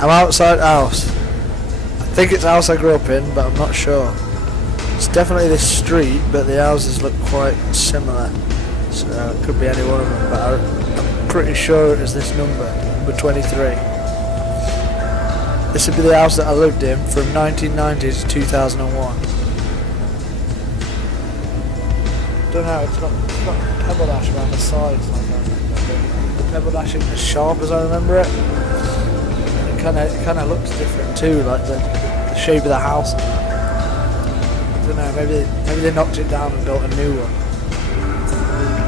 I'm outside the house. I think it's the house I grew up in, but I'm not sure. It's definitely this street, but the houses look quite similar. So it could be any one of them, but I'm pretty sure it is this number 23. This would be the house that I lived in from 1990 to 2001. Don't know, it's got pebble dash around the sides like I remember. The pebble dash isn't as sharp as I remember it. And it kind of looks different too, like the shape of the house. I don't know, maybe they knocked it down and built a new one.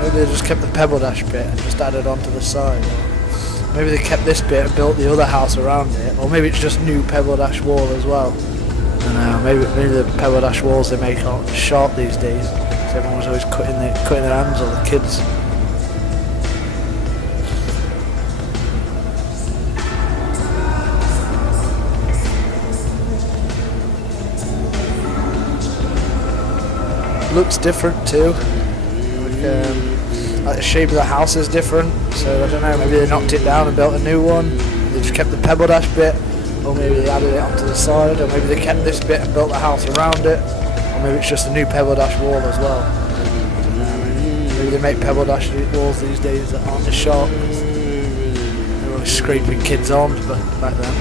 Maybe they just kept the pebble dash bit and just added onto the side. Or maybe they kept this bit and built the other house around it. Or maybe it's just new pebble dash wall as well. I don't know, maybe the pebble dash walls they make aren't sharp these days. Everyone was always cutting their hands, or the kids. Looks different too. Like the shape of the house is different. So I don't know. Maybe they knocked it down and built a new one. They just kept the pebble dash bit, or maybe they added it onto the side, or maybe they kept this bit and built the house around it. Maybe it's just a new pebble dash wall as well. Maybe they make pebble dash walls these days that aren't as sharp. They were always scraping kids' arms back then.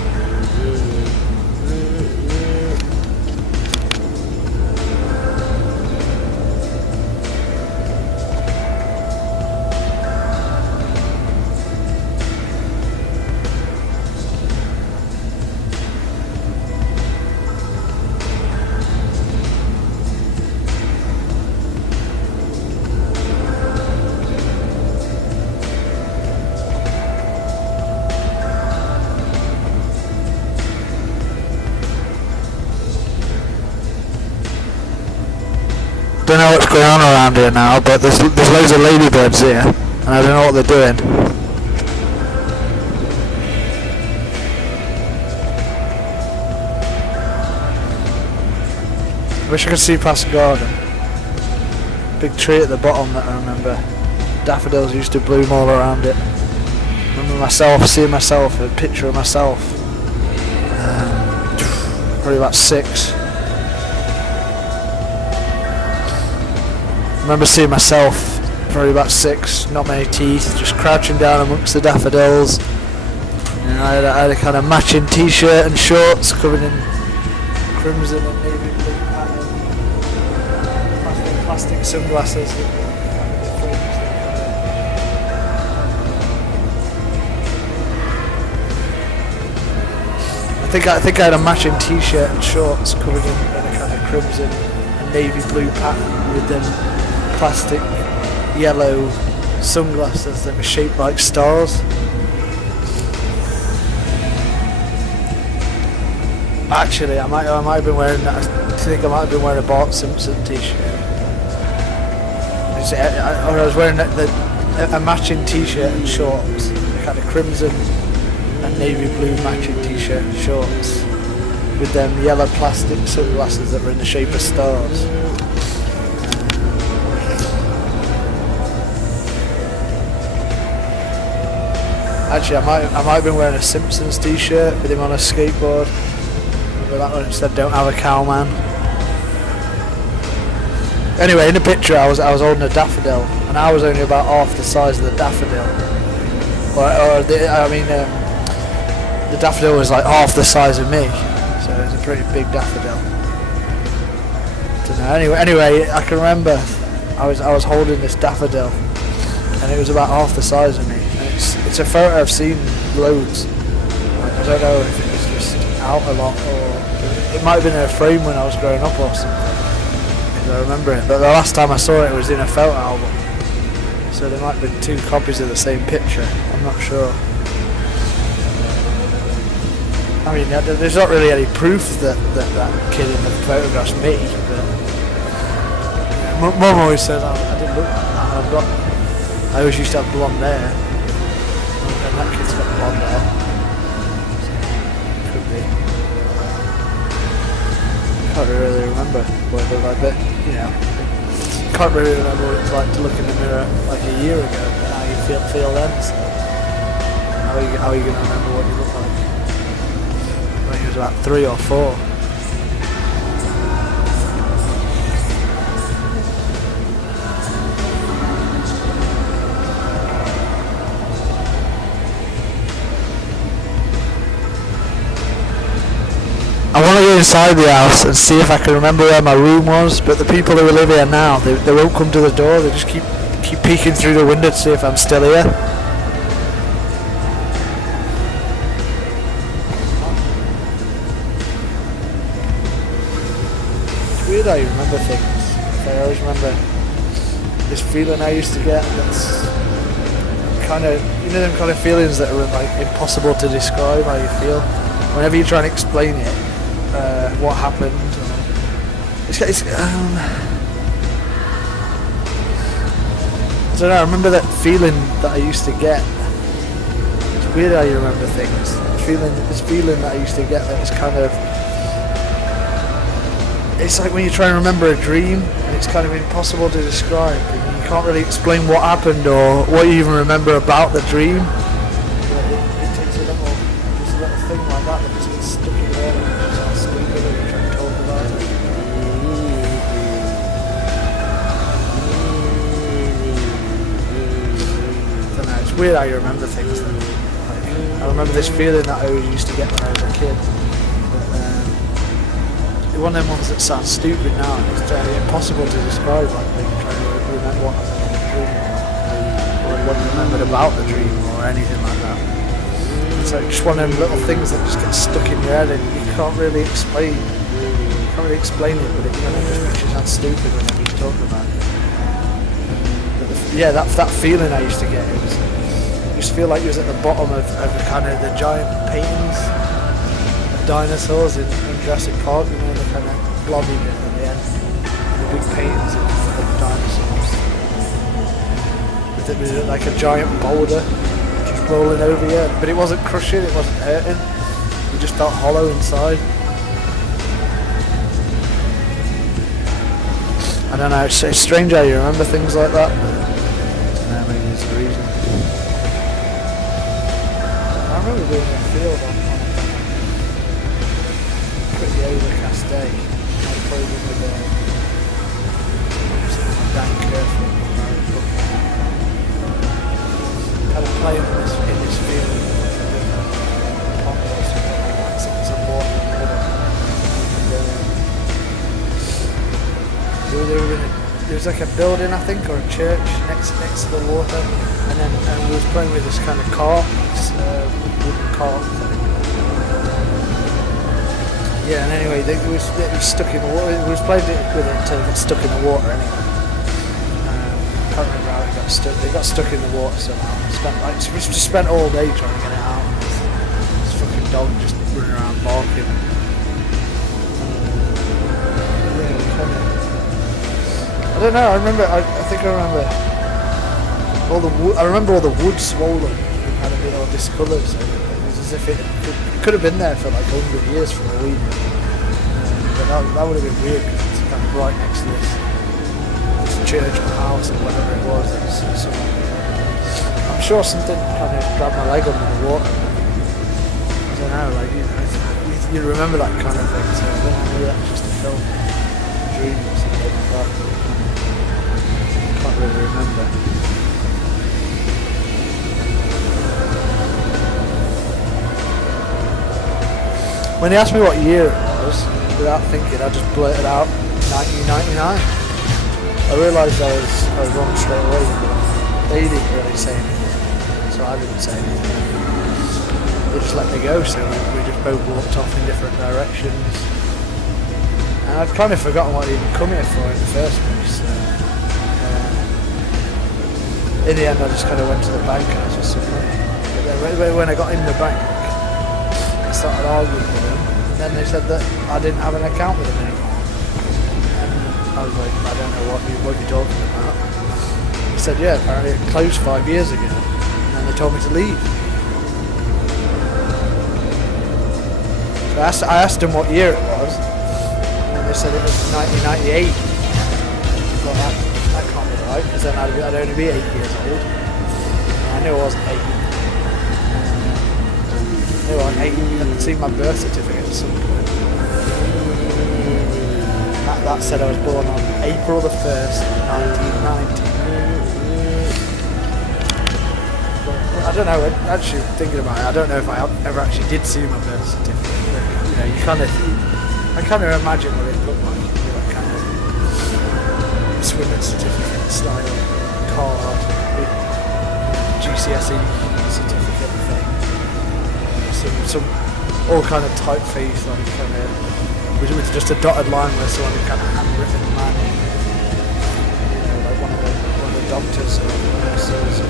Don't know what's going on around here now, but there's loads of ladybirds here, and I don't know what they're doing. I wish I could see past the garden. Big tree at the bottom that I remember. Daffodils used to bloom all around it. I remember seeing myself, a picture of myself. Probably about 6. I remember seeing myself, probably about 6, not many teeth, just crouching down amongst the daffodils. And I had a kind of matching t-shirt and shorts covered in crimson and navy blue pattern. Plastic sunglasses. I think I had a matching t-shirt and shorts covered in a kind of crimson and navy blue pattern with them plastic yellow sunglasses that were shaped like stars. Actually, I might have been wearing that. I think I might have been wearing a Bart Simpson t-shirt. I was wearing a matching t-shirt and shorts, a kind of crimson and navy blue matching t-shirt and shorts with them yellow plastic sunglasses that were in the shape of stars. Actually, I might have been wearing a Simpsons t-shirt with him on a skateboard. Remember that one? It said "Don't have a cow, man." Anyway, in the picture, I was holding a daffodil, and I was only about half the size of the daffodil. The daffodil was like half the size of me, so it was a pretty big daffodil. Don't know. Anyway, I can remember I was holding this daffodil, and it was about half the size of me. It's a photo I've seen loads. I don't know if it was just out a lot, or it might have been in a frame when I was growing up or something, because I remember it. But the last time I saw it was in a photo album, so there might have been 2 copies of the same picture. I'm not sure. I mean, there's not really any proof that kid in the photograph's me, but Mum always says I didn't look like that. I always used to have blonde hair. And that kid's got blonde hair. Could be. Can't really remember what it looked like, but can't really remember what it's like to look in the mirror like a year ago, and how you feel then. So how are you going to remember what you look like? was about 3 or 4. I want to go inside the house and see if I can remember where my room was, but the people who live here now, they won't come to the door, they just keep peeking through the window to see if I'm still here. It's weird how you remember things. I always remember this feeling I used to get that's kind of, you know, them kind of feelings that are like impossible to describe how you feel. Whenever you try and explain it, what happened. I don't know, I remember that feeling that I used to get. It's weird how you remember things. This feeling that I used to get that is kind of... It's like when you try and remember a dream and it's kind of impossible to describe. You can't really explain what happened or what you even remember about the dream. It takes a little thing like that that just gets stuck in your head and you just start speaking and you try and talk about it. I don't know, it's weird how you remember things. Like, I remember this feeling that I always used to get when I was a kid. But, one of them ones that sounds stupid now and it's totally impossible to describe, like when you try to remember what happened in the dream or what you remembered about the dream or anything like that. It's like just one of them little things that just get stuck in your head and you can't really explain. You can't really explain it, but it kind of just makes you sound stupid whenever you talk about it. But yeah, that feeling I used to get, it used to feel like it was at the bottom of kind of the giant paintings of dinosaurs in Jurassic Park, you know, the kind of blobby bit at the end, the big paintings of dinosaurs. It was like a giant boulder rolling over you, but it wasn't crushing, it wasn't hurting, you just felt hollow inside. I don't know, it's strange how you remember things like that, but I don't know, maybe there's a reason. I remember being in the field on a pretty overcast day. I'd probably been with my dank curfew. Kind of playing in this field pond or something like some water in the middle. And there was like a building, I think, or a church next to the water, and then we was playing with this kind of cart, this wooden cart thing. Yeah, and anyway, it was stuck in the water. We was playing with it until it got stuck in the water anyway. I can't remember how it got stuck. They got stuck in the water somehow. Spent all day trying to get it out. This fucking dog just running around barking. I don't know. I think I remember all the wood. I remember all the wood swollen and kind of being all discoloured. So it was as if it could have been there for like 100 years from all we knew. But that would have been weird because it's kind of right next to this church or house or whatever it was. I'm sure something kind of grabbed my leg under the water. I don't know, like you remember that kind of thing. So I don't know, maybe that's just a film, a dream or something like that. I can't really remember. When he asked me what year it was, without thinking, I just blurted out 1999. I realised I was wrong straight away, but they didn't really say anything, so I didn't say anything. They just let me go, so we just both walked off in different directions. And I'd kind of forgotten what I'd even come here for in the first place. So, in the end, I just kind of went to the bank and asked for some money. But then when I got in the bank, I started arguing with them, and then they said that I didn't have an account with them anymore. I was like, I don't know what you're talking about. He said, yeah, apparently it closed 5 years ago. And then they told me to leave. So I asked them what year it was. And then they said it was 1998. I thought that can't be right, because then I'd only be 8 years old. And I knew I wasn't 8. knew I'd seen my birth certificate at some point. That said I was born on April the 1st, 1990. But I don't know, actually thinking about it, I don't know if I ever actually did see my birth certificate. But, you know, I kind of imagine what it looked like. You know, kind of swimming certificate style card, big GCSE certificate thing. Some all kind of typeface, like kind of with just a dotted line where someone had kind of handwritten my name. You know, like one of the doctors or nurses or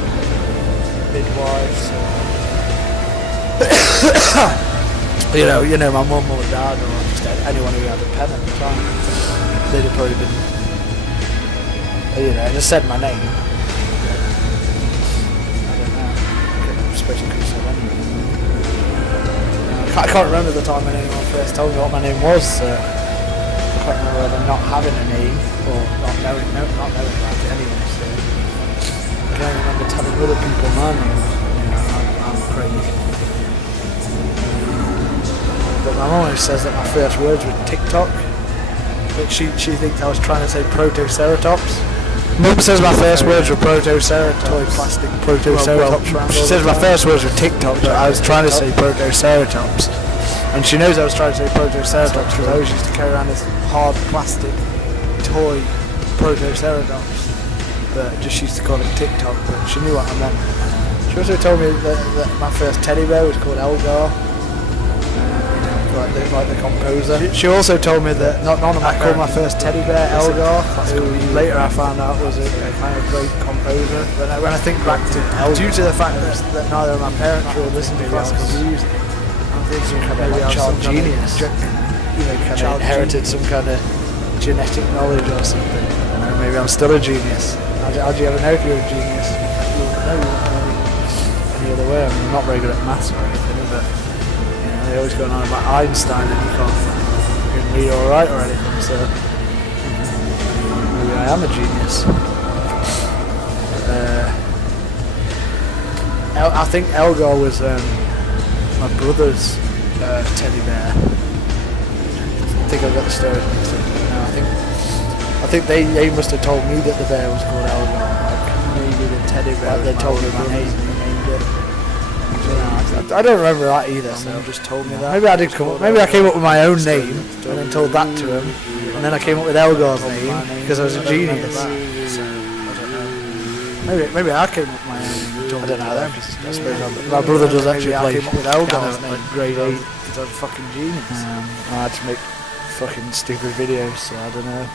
midwives or you know, my mum or dad or just anyone who had a pen at the time. They'd have probably been, you know, just said my name. I don't know. I suppose you could have said anyway. I can't remember the time when anyone first told me what my name was. I can't remember whether not having a name or not knowing about it anyway. So I don't remember telling other people my name. You know, I'm Craig. But my mum always says that my first words were TikTok. But she thinks I was trying to say Protoceratops. Mum says my first words were Protoceratops. Toy plastic Protoceratops. Well, she says my first words were TikTok, but I was trying to say Protoceratops. And she knows I was trying to say Protoceratops because I always used to carry around this hard plastic toy Protoceratops. But just used to call it TikTok, but she knew what I meant. She also told me that my first teddy bear was called Elgar. Like the composer. She also told me that I called my first teddy bear Elgar, who later I found out was a kind of great composer. But when I think back to Elgar, due to the fact that neither of my parents really listened to classical music, I'm thinking maybe I was child genius. You know, kind of inherited some kind of genetic knowledge or something. You know, maybe I'm still a genius. How do you ever know if you're a genius? You wouldn't know any other way. I mean, I'm not very good at maths or anything, but they're always going on about Einstein and you can't read or write or anything, so maybe I am a genius. I think Elgar was my brother's teddy bear. I think I've got the story mixed up. No, I think they must have told me that the bear was called Elgar. Like maybe the teddy bear. Like they told me my name and they named it. I don't remember that either. Someone just told me that. Maybe I did come up. Maybe I came up with my own name and then told that to him, and then I came up with Elgar's name because I was a genius. I don't know. Maybe I came up with my own. I don't know. I suppose my brother does actually play with Elgar's name. Like grade 8 because I was a fucking genius. I had to make fucking stupid videos, so I don't know.